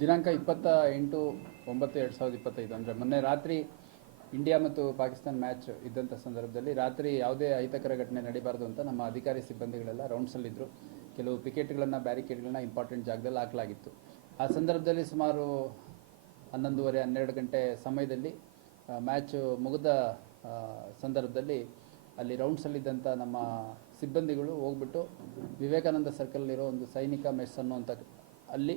ದಿನಾಂಕ ಇಪ್ಪತ್ತ ಎಂಟು ಒಂಬತ್ತು ಎರಡು ಸಾವಿರದ ಇಪ್ಪತ್ತೈದು. ಅಂದರೆ ಮೊನ್ನೆ ರಾತ್ರಿ ಇಂಡಿಯಾ ಮತ್ತು ಪಾಕಿಸ್ತಾನ ಮ್ಯಾಚ್ ಇದ್ದಂಥ ಸಂದರ್ಭದಲ್ಲಿ ರಾತ್ರಿ ಯಾವುದೇ ಅಹಿತಕರ ಘಟನೆ ನಡೀಬಾರ್ದು ಅಂತ ನಮ್ಮ ಅಧಿಕಾರಿ ಸಿಬ್ಬಂದಿಗಳೆಲ್ಲ ರೌಂಡ್ಸಲ್ಲಿದ್ದರು ಕೆಲವು ಪಿಕೆಟ್ಗಳನ್ನು ಬ್ಯಾರಿಕೇಡ್ಗಳನ್ನ ಇಂಪಾರ್ಟೆಂಟ್ ಜಾಗದಲ್ಲಿ ಹಾಕಲಾಗಿತ್ತು. ಆ ಸಂದರ್ಭದಲ್ಲಿ ಸುಮಾರು ಹನ್ನೊಂದುವರೆ, ಹನ್ನೆರಡು ಗಂಟೆ ಸಮಯದಲ್ಲಿ ಮ್ಯಾಚ್ ಮುಗಿದ ಸಂದರ್ಭದಲ್ಲಿ ಅಲ್ಲಿ ರೌಂಡ್ಸಲ್ಲಿದ್ದಂಥ ನಮ್ಮ ಸಿಬ್ಬಂದಿಗಳು ಹೋಗ್ಬಿಟ್ಟು ವಿವೇಕಾನಂದ ಸರ್ಕಲ್ಲಿರೋ ಒಂದು ಸೈನಿಕ ಮೆಸ್ ಅನ್ನುವಂಥ ಅಲ್ಲಿ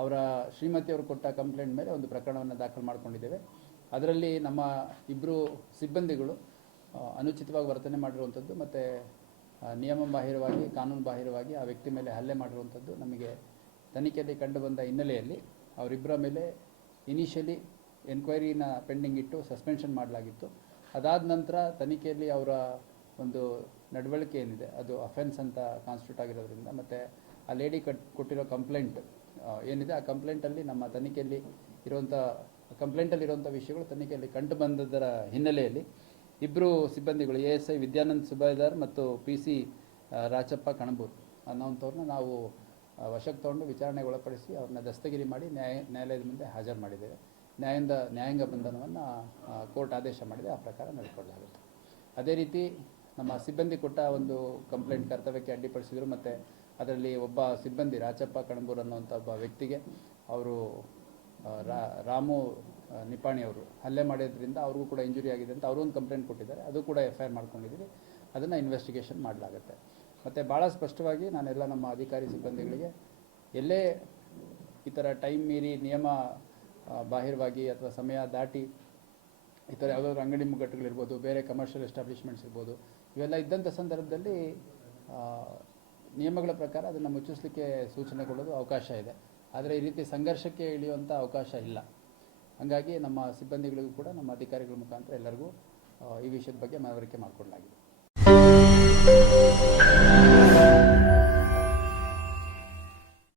ಅವರ ಶ್ರೀಮತಿಯವರು ಕೊಟ್ಟ ಕಂಪ್ಲೇಂಟ್ ಮೇಲೆ ಒಂದು ಪ್ರಕರಣವನ್ನು ದಾಖಲು ಮಾಡ್ಕೊಂಡಿದ್ದೇವೆ. ಅದರಲ್ಲಿ ನಮ್ಮ ಇಬ್ಬರು ಸಿಬ್ಬಂದಿಗಳು ಅನುಚಿತವಾಗಿ ವರ್ತನೆ ಮಾಡಿರುವಂಥದ್ದು ಮತ್ತು ನಿಯಮ ಬಾಹಿರವಾಗಿ, ಕಾನೂನು ಬಾಹಿರವಾಗಿ ಆ ವ್ಯಕ್ತಿ ಮೇಲೆ ಹಲ್ಲೆ ಮಾಡಿರುವಂಥದ್ದು ನಮಗೆ ತನಿಖೆಯಲ್ಲಿ ಕಂಡುಬಂದ ಹಿನ್ನೆಲೆಯಲ್ಲಿ ಅವರಿಬ್ಬರ ಮೇಲೆ ಇನಿಷಿಯಲಿ ಎನ್ಕ್ವೈರಿನ ಪೆಂಡಿಂಗ್ ಇಟ್ಟು ಸಸ್ಪೆನ್ಷನ್ ಮಾಡಲಾಗಿತ್ತು. ಅದಾದ ನಂತರ ತನಿಖೆಯಲ್ಲಿ ಅವರ ಒಂದು ನಡವಳಿಕೆ ಏನಿದೆ, ಅದು ಅಫೆನ್ಸ್ ಅಂತ ಕಾನ್ಸ್ಟಿಟ್ಯೂಟ್ ಆಗಿರೋದ್ರಿಂದ ಮತ್ತು ಆ ಲೇಡಿ ಕಟ್ ಕೊಟ್ಟಿರೋ ಕಂಪ್ಲೇಂಟ್ ಏನಿದೆ, ಆ ಕಂಪ್ಲೇಂಟಲ್ಲಿ ನಮ್ಮ ತನಿಖೆಯಲ್ಲಿ ಇರುವಂಥ ಕಂಪ್ಲೇಂಟಲ್ಲಿರುವಂಥ ವಿಷಯಗಳು ತನಿಖೆಯಲ್ಲಿ ಕಂಡು ಬಂದದರ ಹಿನ್ನೆಲೆಯಲ್ಲಿ ಇಬ್ಬರು ಸಿಬ್ಬಂದಿಗಳು, A S I Vidyanand Subedar ಮತ್ತು ಪಿ ಸಿ ರಾಚಪ್ಪ ಕಣಬೂರ್ ಅನ್ನೋಂಥವ್ರನ್ನ ನಾವು ವಶಕ್ಕೆ ತಗೊಂಡು ವಿಚಾರಣೆಗೆ ಒಳಪಡಿಸಿ ಅವ್ರನ್ನ ದಸ್ತಗಿರಿ ಮಾಡಿ ನ್ಯಾಯ, ನ್ಯಾಯಾಲಯದ ಮುಂದೆ ಹಾಜರು ಮಾಡಿದ್ದೇವೆ. ನ್ಯಾಯದ, ನ್ಯಾಯಾಂಗ ಬಂಧನವನ್ನು ಕೋರ್ಟ್ ಆದೇಶ ಮಾಡಿದೆ. ಆ ಪ್ರಕಾರ ನಡ್ಕೊಳ್ಳಲಾಗುತ್ತೆ. ಅದೇ ರೀತಿ ನಮ್ಮ ಸಿಬ್ಬಂದಿ ಕೊಟ್ಟ ಒಂದು ಕಂಪ್ಲೇಂಟ್ ಕರ್ತವ್ಯಕ್ಕೆ ಅಡ್ಡಿಪಡಿಸಿದರು. ಮತ್ತು ಅದರಲ್ಲಿ ಒಬ್ಬ ಸಿಬ್ಬಂದಿ ರಾಚಪ್ಪ ಕಣಬೂರ್ ಅನ್ನುವಂಥ ಒಬ್ಬ ವ್ಯಕ್ತಿಗೆ ಅವರು ರಾಮು ನಿಪಾಣಿ ಅವರು ಹಲ್ಲೆ ಮಾಡಿದ್ರಿಂದ ಅವ್ರಿಗೂ ಕೂಡ ಇಂಜುರಿ ಆಗಿದೆ ಅಂತ ಅವರು ಒಂದು ಕಂಪ್ಲೇಂಟ್ ಕೊಟ್ಟಿದ್ದಾರೆ. ಅದು ಕೂಡ ಎಫ್ ಐ ಆರ್ ಮಾಡ್ಕೊಂಡಿದ್ದೀವಿ. ಅದನ್ನು ಇನ್ವೆಸ್ಟಿಗೇಷನ್ ಮಾಡಲಾಗುತ್ತೆ. ಮತ್ತು ಭಾಳ ಸ್ಪಷ್ಟವಾಗಿ ನಾನೆಲ್ಲ ನಮ್ಮ ಅಧಿಕಾರಿ ಸಿಬ್ಬಂದಿಗಳಿಗೆ ಎಲ್ಲೇ ಈ ಥರ ಟೈಮ್ ಮೀರಿ ನಿಯಮ ಬಾಹಿರವಾಗಿ ಅಥವಾ ಸಮಯ ದಾಟಿ ಈ ಥರ ಯಾವುದಾದ್ರು ಅಂಗಡಿ ಮುಗ್ಗಟ್ಟುಗಳಿರ್ಬೋದು, ಬೇರೆ ಕಮರ್ಷಿಯಲ್ ಎಸ್ಟಾಬ್ಲಿಷ್ಮೆಂಟ್ಸ್ ಇರ್ಬೋದು, ಇವೆಲ್ಲ ಇದ್ದಂಥ ಸಂದರ್ಭದಲ್ಲಿ ನಿಯಮಗಳ ಪ್ರಕಾರ ಅದನ್ನು ಮುಚ್ಚಿಸ್ಲಿಕ್ಕೆ ಸೂಚನೆ ಕೊಡೋದು ಅವಕಾಶ ಇದೆ. ಆದರೆ ಈ ರೀತಿ ಸಂಘರ್ಷಕ್ಕೆ ಇಳಿಯುವಂಥ ಅವಕಾಶ ಇಲ್ಲ. ಹಾಗಾಗಿ ನಮ್ಮ ಸಿಬ್ಬಂದಿಗಳಿಗೂ ಕೂಡ, ನಮ್ಮ ಅಧಿಕಾರಿಗಳ ಮುಖಾಂತರ ಎಲ್ಲರಿಗೂ ಈ ವಿಷಯದ ಬಗ್ಗೆ ಮನವರಿಕೆ ಮಾಡಿಕೊಡಲಾಗಿದೆ.